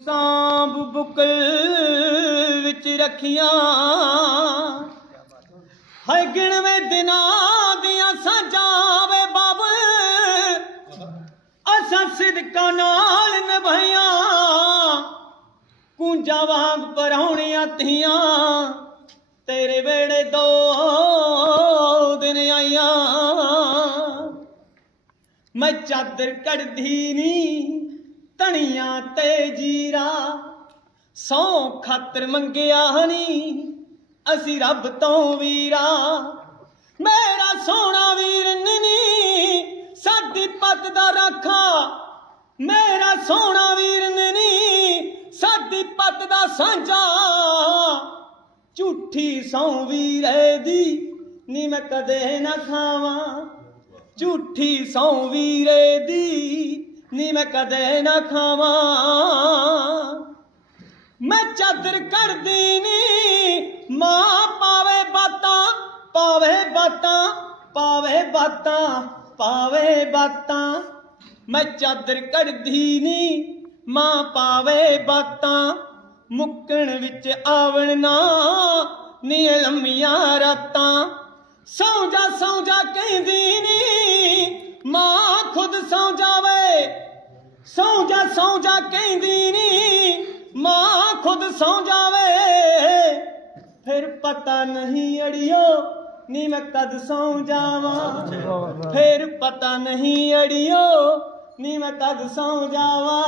ਸਾਂਭ ਬੁਕਲ ਵਿੱਚ ਰੱਖੀਆਂ। ਹਾਏ ਗਿਣਵੇਂ ਦਿਨਾਂ ਦੀਆਂ ਸਾਂਝਾਂ ਵੇ ਬਾਬਲ ਅਸਾਂ ਸਿਦਕਾਂ ਨਾਲ ਨਿਭਾਈਆਂ। ਕੁੰਜਾ ਵਾਂਗ ਪਰੌਣੀਆਂ ਧੀਆਂ ਤੇਰੇ ਵੇੜੇ ਦੋ ਦਿਨ ਆਈਆਂ। ਮੈਂ ਚਾਦਰ ਕੱਢਦੀ ਨੀ। ਧਣੀਆਂ ਤੇ ਜੀਰਾ, ਸੌ ਖਾਤਰ ਮੰਗਿਆ ਨੀ ਅਸੀਂ ਰੱਬ ਤੋਂ ਵੀਰਾ। ਮੇਰਾ ਸੋਹਣਾ ਵੀਰ ਨੀ ਸਾਡੀ ਪੱਤ ਦਾ ਰਾਖਾ। ਮੇਰਾ ਸੋਹਣਾ ਵੀਰ ਨੀ ਸਾਡੀ ਪੱਤ ਦਾ ਸਾਂਝਾ। ਝੂਠੀ ਸੌ ਵੀਰੇ ਦੀ ਨੀ ਮੈਂ ਕਦੇ ਨਾ ਖਾਵਾਂ। ਝੂਠੀ ਸੌ ਵੀਰੇ ਦੀ ਨੀ ਮੈਂ ਕਦੇ ਨਾ ਖਾਵਾਂ। ਮੈਂ ਚਾਦਰ ਕਰਦੀ ਨੀ। ਮਾਂ ਪਾਵੇ ਬਾਤਾਂ ਪਾਵੇ ਬਾਤਾਂ ਪਾਵੇ ਬਾਤਾਂ ਪਾਵੇ ਬਾਤਾਂ। ਮੈਂ ਚਾਦਰ ਕਰਦੀ ਨੀ। ਮਾਂ ਪਾਵੇ ਬਾਤਾਂ, ਮੁੱਕਣ ਵਿੱਚ ਆਵਣ ਨਾ। ਨੀ ਲੰਮੀਆਂ ਰਾਤਾਂ। ਸੌਂ ਜਾ ਸੌਂ ਜਾ ਕਈ ਸੌਂ ਜਾ ਸੌਂ ਜਾ ਕਹਿੰਦੀ ਨੀ, ਮਾਂ ਖੁਦ ਸੌਂ ਜਾਵੇ। ਫਿਰ ਪਤਾ ਨਹੀਂ ਅੜਿਓ ਨੀ ਮੈਂ ਕਦ ਸੌਂ ਜਾਵਾਂ। ਫਿਰ ਪਤਾ ਨਹੀਂ ਅੜਿਓ ਨੀ ਮੈਂ ਕਦ ਸੌਂ ਜਾਵਾਂ।